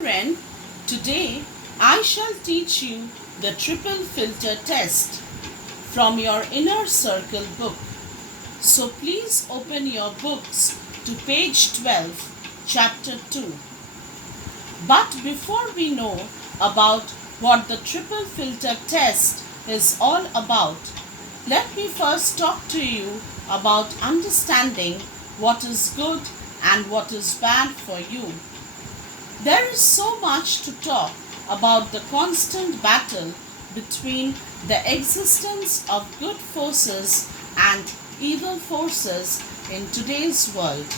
Friend, today I shall teach you the triple filter test from your inner circle book. So please open your books to page 12, chapter 2. But before we know about what the triple filter test is all about, let me first talk to you about understanding what is good and what is bad for you. There is so much to talk about the constant battle between the existence of good forces and evil forces in today's world.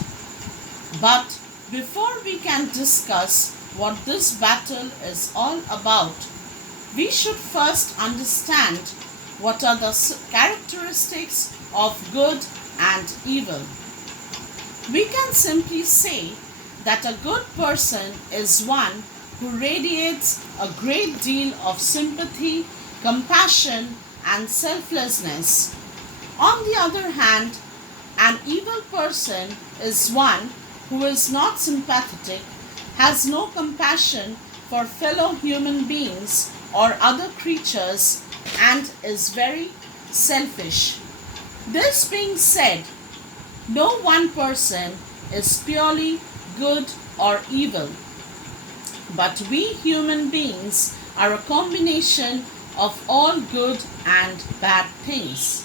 But before we can discuss what this battle is all about, we should first understand what are the characteristics of good and evil. We can simply say that a good person is one who radiates a great deal of sympathy, compassion, and selflessness. On the other hand, an evil person is one who is not sympathetic, has no compassion for fellow human beings or other creatures, and is very selfish. This being said, no one person is purely good or evil, but we human beings are a combination of all good and bad things.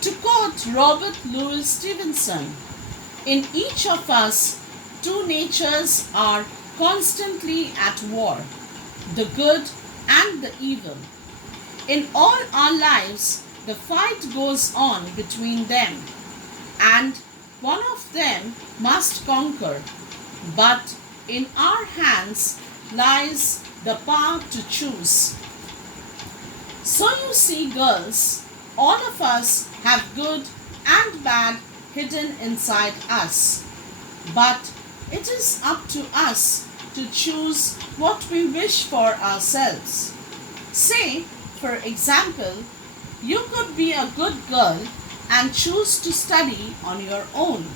To quote Robert Louis Stevenson, in each of us, two natures are constantly at war, the good and the evil. In all our lives, the fight goes on between them, and one of them must conquer. But in our hands lies the power to choose. So you see, girls, all of us have good and bad hidden inside us. But it is up to us to choose what we wish for ourselves. Say, for example, you could be a good girl and choose to study on your own.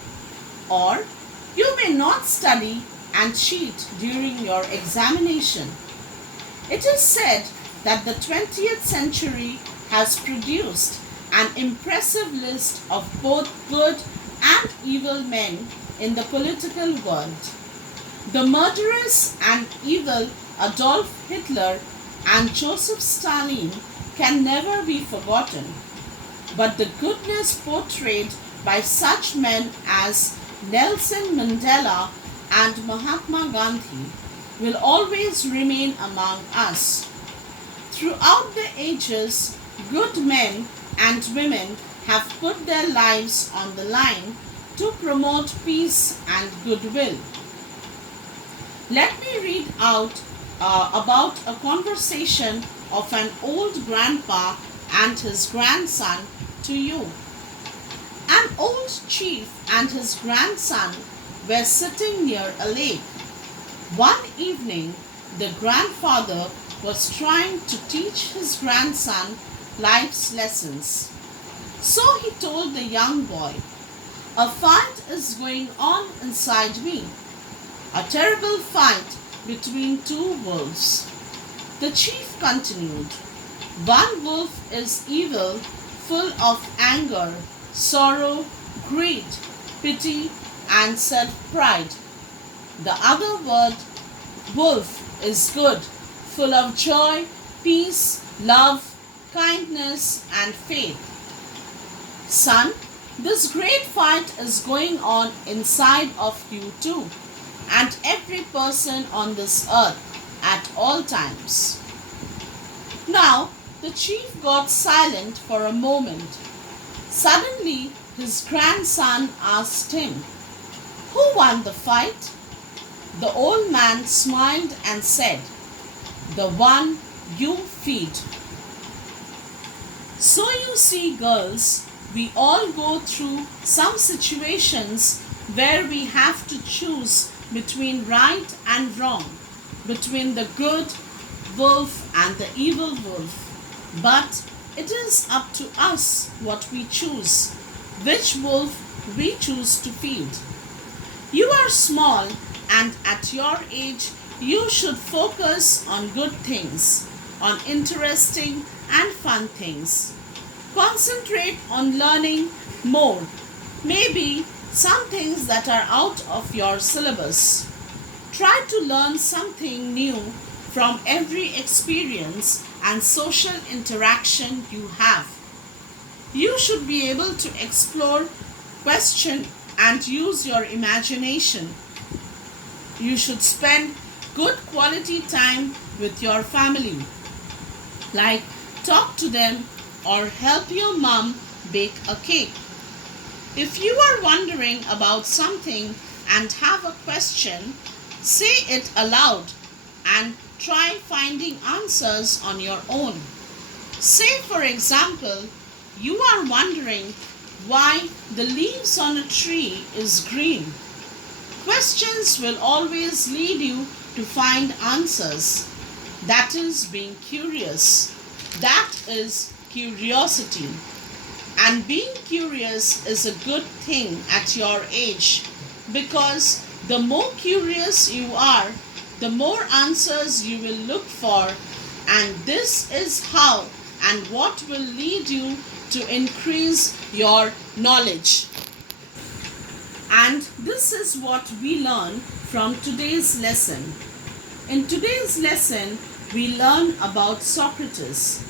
Or you may not study and cheat during your examination. It is said that the 20th century has produced an impressive list of both good and evil men in the political world. The murderous and evil Adolf Hitler and Joseph Stalin can never be forgotten. But the goodness portrayed by such men as Nelson Mandela and Mahatma Gandhi will always remain among us. Throughout the ages, good men and women have put their lives on the line to promote peace and goodwill. Let me read out about a conversation of an old grandpa and his grandson to you. An old chief and his grandson were sitting near a lake. One evening, the grandfather was trying to teach his grandson life's lessons. So he told the young boy, "A fight is going on inside me, a terrible fight between two wolves." The chief continued, "One wolf is evil, full of anger, sorrow, greed, pity, and self-pride. The other wolf is good, full of joy, peace, love, kindness, and faith. Son, this great fight is going on inside of you too, and every person on this earth at all times." Now, the chief got silent for a moment. Suddenly, his grandson asked him, "Who won the fight?" The old man smiled and said, "The one you feed." So you see, girls, we all go through some situations where we have to choose between right and wrong, between the good wolf and the evil wolf. But it is up to us what we choose, which wolf we choose to feed. You are small, and at your age You should focus on good things, on interesting and fun things. Concentrate on learning more, maybe some things that are out of your syllabus. Try to learn something new from every experience and social interaction you have. You should be able to explore, question, and use your imagination. You should spend good quality time with your family, like talk to them or help your mom bake a cake. If you are wondering about something and have a question, say it aloud and try finding answers on your own. Say, for example, you are wondering why the leaves on a tree is green. Questions will always lead you to find answers. That is being curious. That is curiosity. And being curious is a good thing at your age, because the more curious you are, the more answers you will look for, and this is how and what will lead you to increase your knowledge. And this is what we learn from today's lesson. In today's lesson, we learn about Socrates.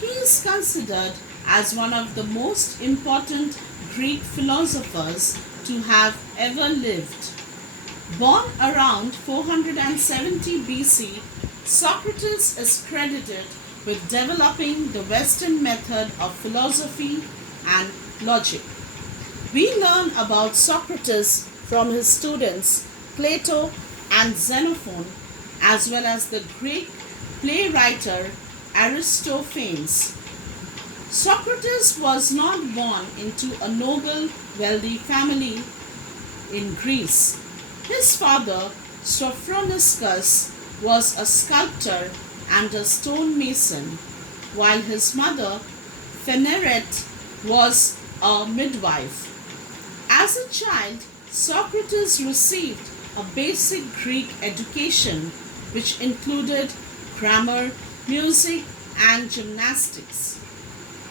He is considered as one of the most important Greek philosophers to have ever lived. Born around 470 BC, Socrates is credited with developing the Western method of philosophy and logic. We learn about Socrates from his students Plato and Xenophon, as well as the Greek playwright Aristophanes. Socrates was not born into a noble, wealthy family in Greece. His father, Sophroniscus, was a sculptor and a stonemason, while his mother, Phanerete, was a midwife. As a child, Socrates received a basic Greek education, which included grammar, music, and gymnastics.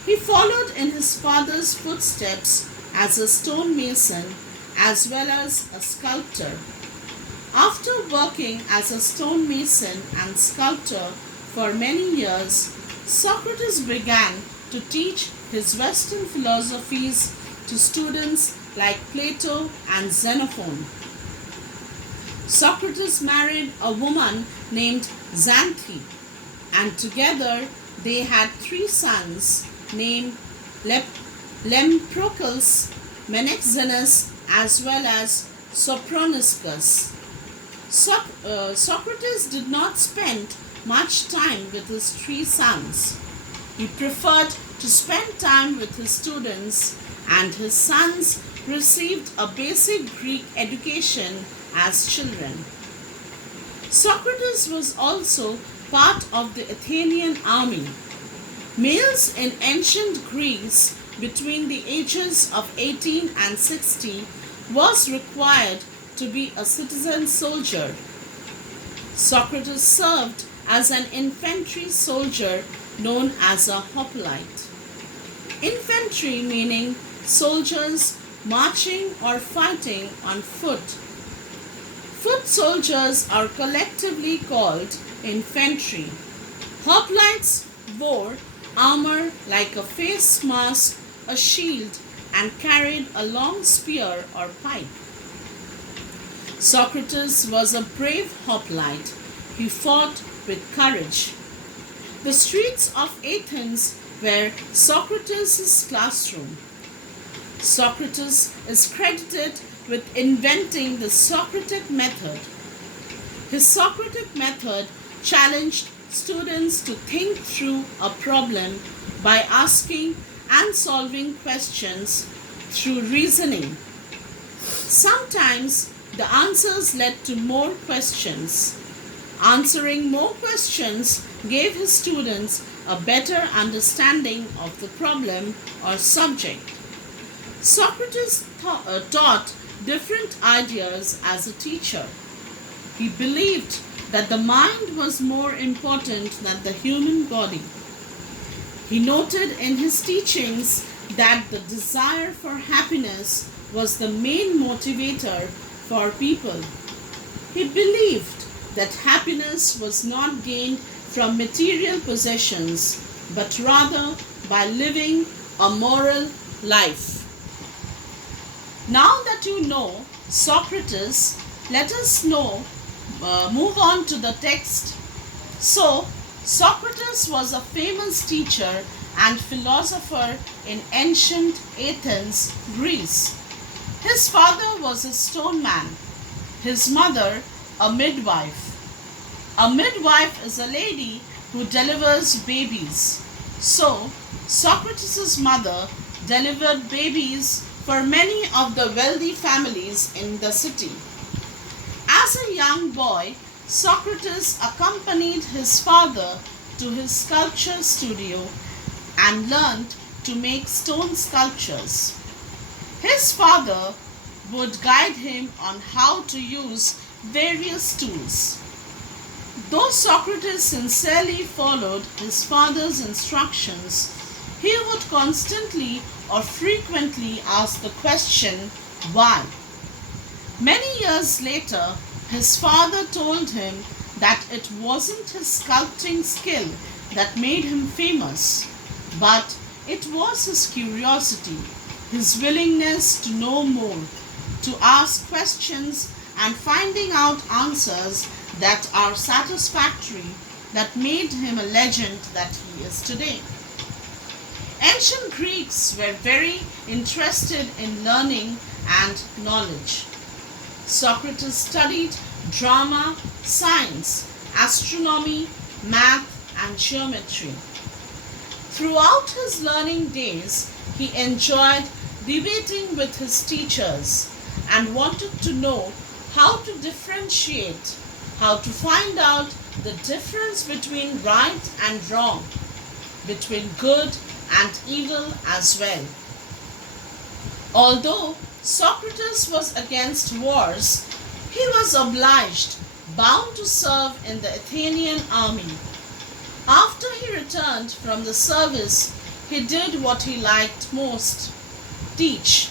He followed in his father's footsteps as a stonemason as well as a sculptor. After working as a stonemason and sculptor for many years, Socrates began to teach his Western philosophies to students like Plato and Xenophon. Socrates married a woman named Xanthi, and together they had 3 sons named Lemprocles, Menexenus, as well as Sophroniscus. Socrates did not spend much time with his 3 sons. He preferred to spend time with his students, and his sons received a basic Greek education as children. Socrates was also part of the Athenian army. Males in ancient Greece between the ages of 18 and 60 was required to be a citizen soldier. Socrates served as an infantry soldier known as a hoplite. Infantry meaning soldiers marching or fighting on foot. Foot soldiers are collectively called infantry. Hoplites wore armor like a face mask, a shield, and carried a long spear or pike. Socrates was a brave hoplite. He fought with courage. The streets of Athens were Socrates' classroom. Socrates is credited with inventing the Socratic Method. His Socratic Method challenged students to think through a problem by asking and solving questions through reasoning. Sometimes the answers led to more questions. Answering more questions gave his students a better understanding of the problem or subject. Socrates taught different ideas as a teacher. He believed that the mind was more important than the human body. He noted in his teachings that the desire for happiness was the main motivator for people. He believed that happiness was not gained from material possessions, but rather by living a moral life. Now that you know Socrates, let us move on to the text. So, Socrates was a famous teacher and philosopher in ancient Athens, Greece. His father was a stoneman, his mother a midwife. A midwife is a lady who delivers babies. So, Socrates' mother delivered babies for many of the wealthy families in the city. As a young boy, Socrates accompanied his father to his sculpture studio and learned to make stone sculptures. His father would guide him on how to use various tools. Though Socrates sincerely followed his father's instructions, he would constantly or frequently ask the question, why? Many years later, his father told him that it wasn't his sculpting skill that made him famous, but it was his curiosity, his willingness to know more, to ask questions and finding out answers that are satisfactory that made him a legend that he is today. Ancient Greeks were very interested in learning and knowledge. Socrates studied drama, science, astronomy, math, and geometry. Throughout his learning days, he enjoyed debating with his teachers and wanted to know how to differentiate, how to find out the difference between right and wrong, between good and evil as well. Although Socrates was against wars, he was obliged, bound to serve in the Athenian army. After he returned from the service, he did what he liked most, teach.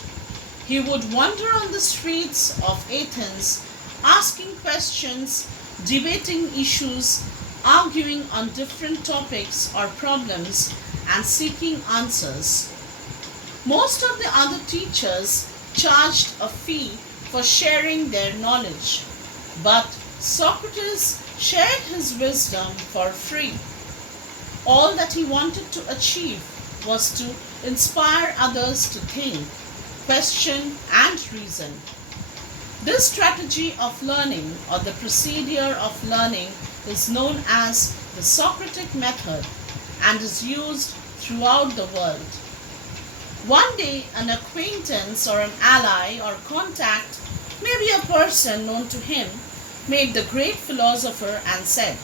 He would wander on the streets of Athens, asking questions, debating issues, arguing on different topics or problems, and seeking answers. Most of the other teachers charged a fee for sharing their knowledge, but Socrates shared his wisdom for free. All that he wanted to achieve was to inspire others to think, question, and reason. This strategy of learning, or the procedure of learning, is known as the Socratic Method and is used throughout the world. One day, an acquaintance or an ally or contact, maybe a person known to him, made the great philosopher and said,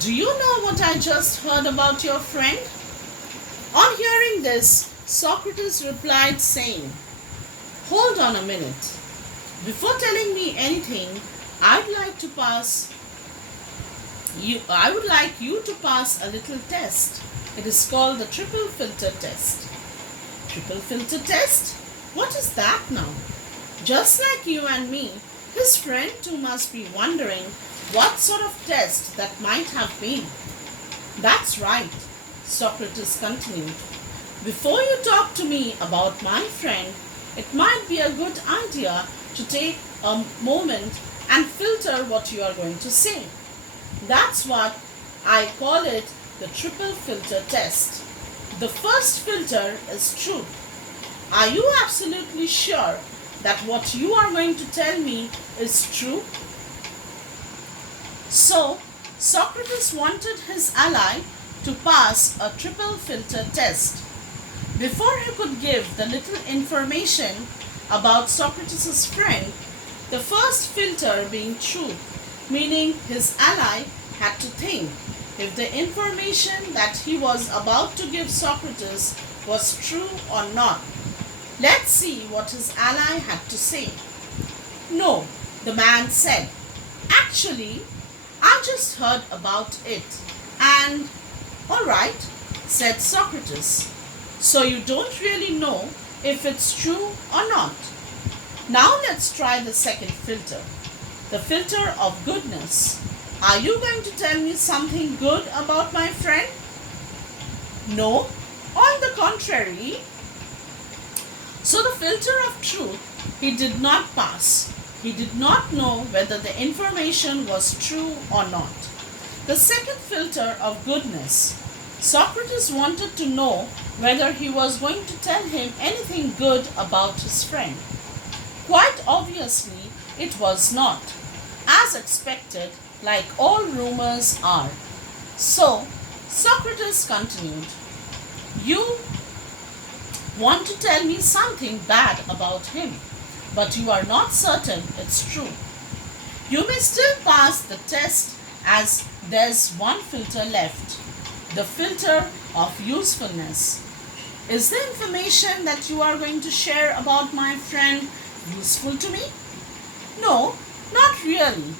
"Do you know what I just heard about your friend?" On hearing this, Socrates replied saying, "Hold on a minute. Before telling me anything, I would like you to pass a little test. It is called the triple filter test." Triple filter test? What is that now? Just like you and me, his friend too must be wondering what sort of test that might have been. "That's right," Socrates continued. "Before you talk to me about my friend, it might be a good idea to take a moment and filter what you are going to say. That's what I call it, the triple filter test. The first filter is truth. Are you absolutely sure that what you are going to tell me is true?" So, Socrates wanted his ally to pass a triple filter test. Before he could give the little information about Socrates' friend, the first filter being truth, meaning his ally had to think if the information that he was about to give Socrates was true or not. Let's see what his ally had to say. "No," the man said. "Actually, I just heard about it. And, all right, said Socrates. So you don't really know if it's true or not. Now let's try the second filter, the filter of goodness. Are you going to tell me something good about my friend? No, on the contrary. So the filter of truth he did not pass. He did not know whether the information was true or not. The second filter of goodness. Socrates wanted to know whether he was going to tell him anything good about his friend. Quite obviously, it was not, as expected, like all rumors are. So, Socrates continued, "You want to tell me something bad about him, but you are not certain it's true. You may still pass the test as there's one filter left, the filter of usefulness. Is the information that you are going to share about my friend useful to me? No, not really."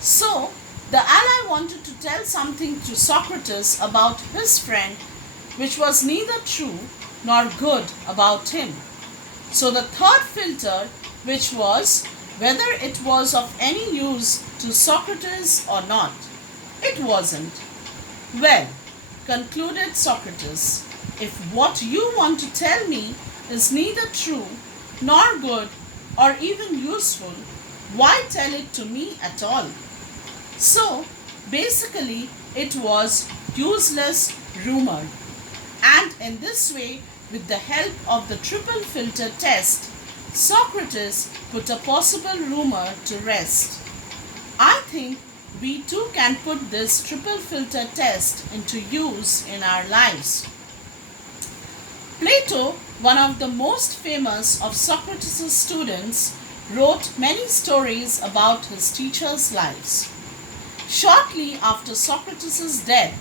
So, the ally wanted to tell something to Socrates about his friend which was neither true nor good about him. So the third filter, which was whether it was of any use to Socrates or not. It wasn't. Well, concluded Socrates, if what you want to tell me is neither true nor good or even useful, why tell it to me at all? So, basically, it was useless rumor. And in this way, with the help of the triple filter test, Socrates put a possible rumor to rest. I think we too can put this triple filter test into use in our lives. Plato, one of the most famous of Socrates' students, wrote many stories about his teachers' lives. Shortly after Socrates' death,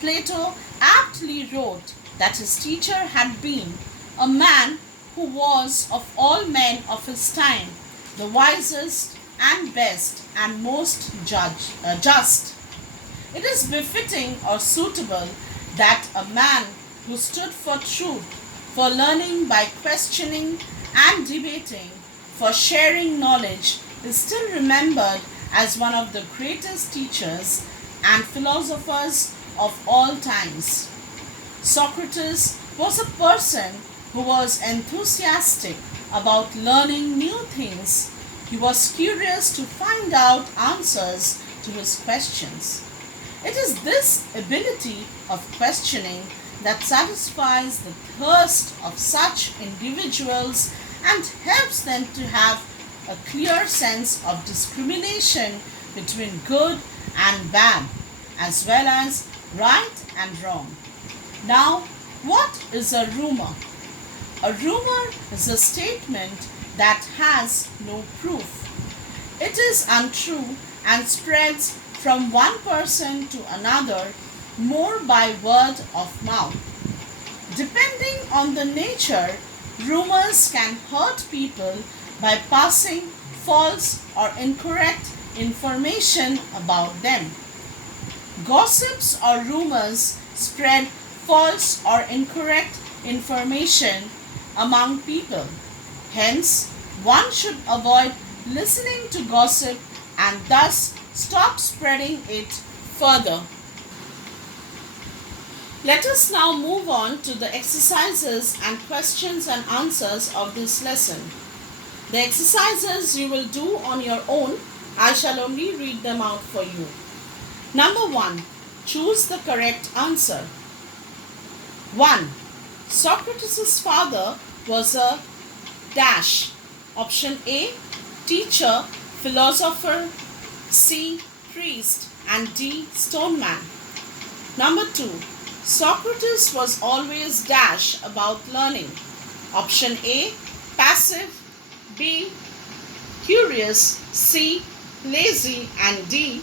Plato aptly wrote that his teacher had been a man who was of all men of his time the wisest and best and most just. It is befitting or suitable that a man who stood for truth, for learning by questioning and debating, for sharing knowledge, is still remembered as one of the greatest teachers and philosophers of all times. Socrates was a person who was enthusiastic about learning new things. He was curious to find out answers to his questions. It is this ability of questioning that satisfies the thirst of such individuals and helps them to have a clear sense of discrimination between good and bad, as well as right and wrong. Now, what is a rumor? A rumor is a statement that has no proof. It is untrue and spreads from one person to another more by word of mouth. Depending on the nature, rumors can hurt people by passing false or incorrect information about them. Gossips or rumors spread false or incorrect information among people. Hence, one should avoid listening to gossip and thus stop spreading it further. Let us now move on to the exercises and questions and answers of this lesson. The exercises you will do on your own. I shall only read them out for you. Number 1. Choose the correct answer. 1. Socrates' father was a dash. Option A, teacher, philosopher, C, priest, and D, stoneman. Number 2. Socrates was always dash about learning. Option A, passive, B, curious, C, lazy, and D,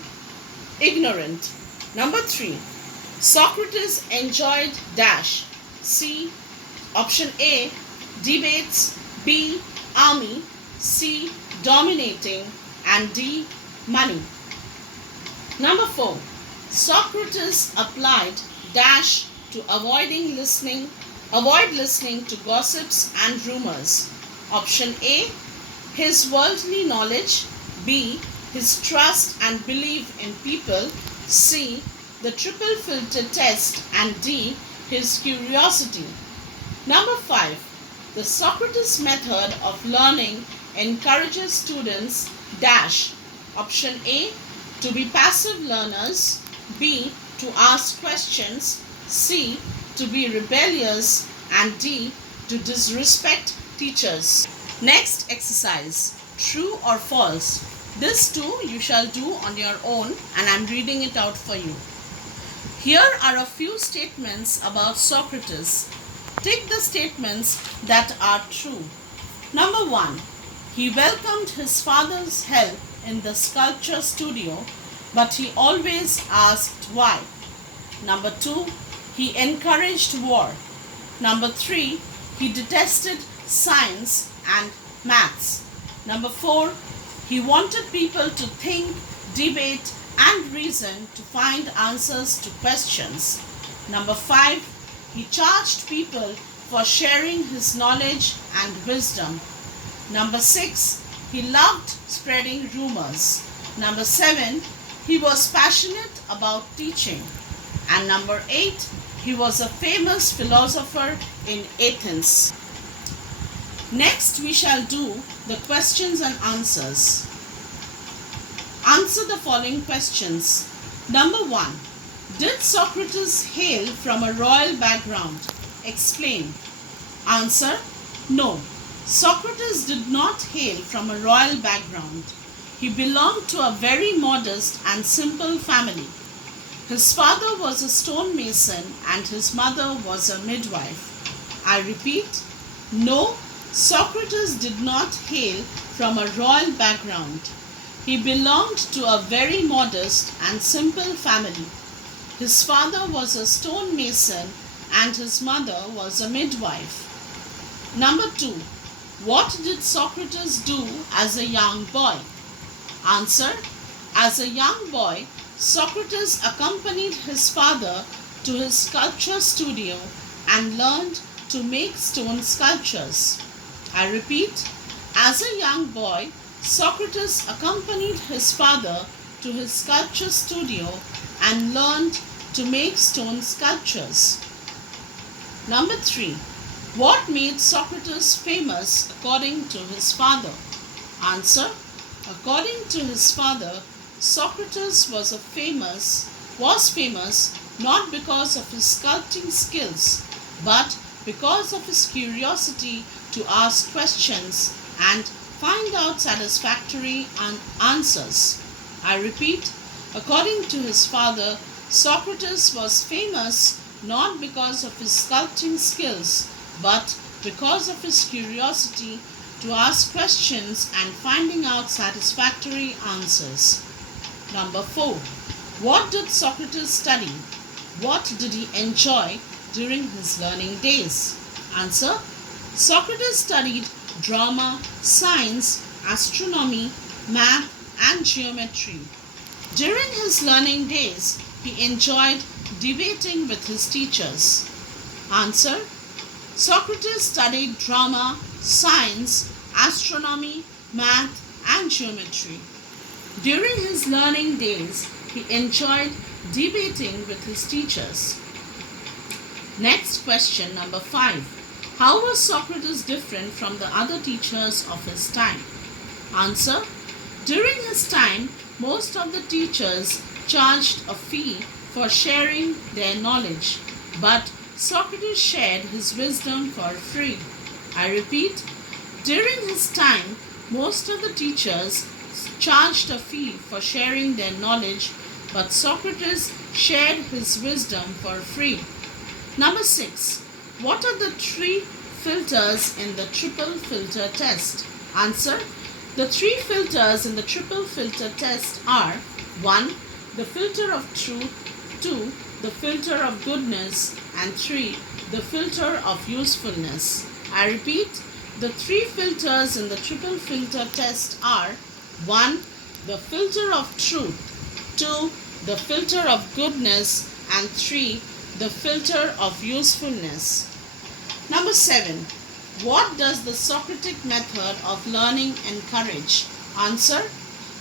ignorant. Number 3. Socrates enjoyed dash. C, option A, debates, B, army, C, dominating, and D, money. Number 4. Socrates applied dash to avoid listening to gossips and rumors. Option A, his worldly knowledge. B, his trust and belief in people. C, the triple filter test. And D, his curiosity. Number 5. The Socratic method of learning encourages students dash. Option A, to be passive learners. B, to ask questions. C, to be rebellious. And D, to disrespect teachers. Next exercise, true or false. This too you shall do on your own, and I am reading it out for you. Here are a few statements about Socrates. Take the statements that are true. Number 1. He welcomed his father's help in the sculpture studio, but he always asked why. Number 2. He encouraged war. Number 3. He detested science and maths. Number 4. He wanted people to think, debate, and reason to find answers to questions. Number 5. He charged people for sharing his knowledge and wisdom. Number 6. He loved spreading rumors. Number 7. He was passionate about teaching. And number 8. He was a famous philosopher in Athens. Next we shall do the questions and answers. Answer the following questions. Number 1. Did Socrates hail from a royal background? Explain. Answer. No. Socrates did not hail from a royal background. He belonged to a very modest and simple family. His father was a stonemason and his mother was a midwife. I repeat, no, Socrates did not hail from a royal background. He belonged to a very modest and simple family. His father was a stonemason and his mother was a midwife. Number 2. What did Socrates do as a young boy? Answer. As a young boy, Socrates accompanied his father to his sculpture studio and learned to make stone sculptures. I repeat, as a young boy, Socrates accompanied his father to his sculpture studio and learned to make stone sculptures. Number 3. What made Socrates famous according to his father? Answer. According to his father, Socrates was famous not because of his sculpting skills, but because of his curiosity to ask questions and find out satisfactory answers. I repeat, according to his father, Socrates was famous not because of his sculpting skills, but because of his curiosity to ask questions and finding out satisfactory answers. Number 4. What did Socrates study? What did he enjoy during his learning days? Answer. Socrates studied drama, science, astronomy, math, and geometry. During his learning days, he enjoyed debating with his teachers. Answer. Socrates studied drama, science, astronomy, math, and geometry. During his learning days, he enjoyed debating with his teachers. Next question, number 5. How was Socrates different from the other teachers of his time? Answer. During his time, most of the teachers charged a fee for sharing their knowledge, but Socrates shared his wisdom for free. I repeat, during his time, most of the teachers charged a fee for sharing their knowledge, but Socrates shared his wisdom for free. Number 6. What are the 3 filters in the triple filter test? Answer. The 3 filters in the triple filter test are 1. The filter of truth, 2. The filter of goodness, and 3. The filter of usefulness. I repeat, the 3 filters in the triple filter test are 1. The filter of truth, 2. the filter of goodness, and 3, the filter of usefulness. Number 7. What does the Socratic method of learning encourage? Answer.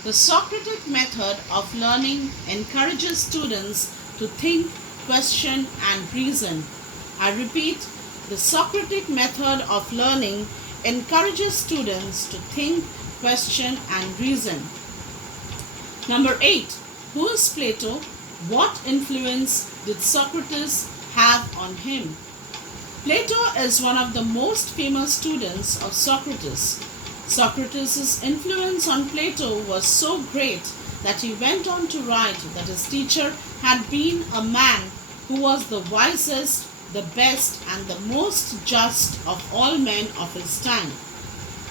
The Socratic method of learning encourages students to think, question, and reason. I repeat, the Socratic method of learning encourages students to think, question, and reason. Number 8. Who is Plato? What influence did Socrates have on him? Plato is one of the most famous students of Socrates. Socrates' influence on Plato was so great that he went on to write that his teacher had been a man who was the wisest, the best, and the most just of all men of his time.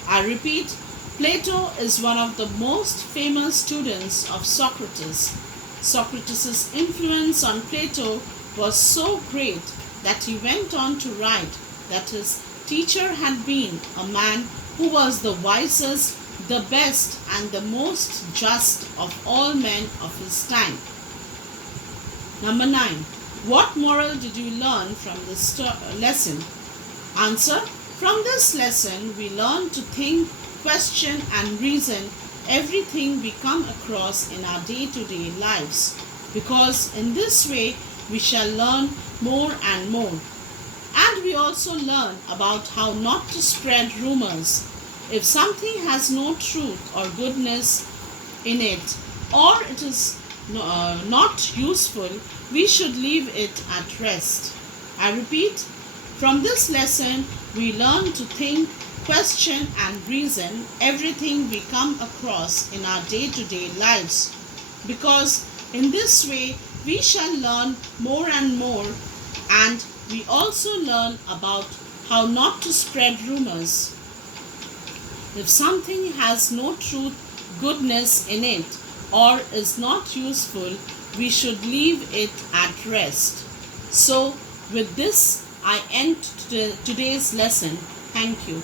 I repeat, Plato is one of the most famous students of Socrates. Socrates' influence on Plato was so great that he went on to write that his teacher had been a man who was the wisest, the best, and the most just of all men of his time. Number 9. What moral did you learn from this lesson? Answer. From this lesson, we learn to think, question, and reason everything we come across in our day-to-day lives, because in this way we shall learn more and more. And we also learn about how not to spread rumors. If something has no truth or goodness in it, or it is not useful, we should leave it at rest. I repeat, from this lesson we learn to think, question, and reason everything we come across in our day-to-day lives, because in this way we shall learn more and more, and we also learn about how not to spread rumors. If something has no truth, goodness in it, or is not useful, we should leave it at rest. So, with this, I end today's lesson. Thank you.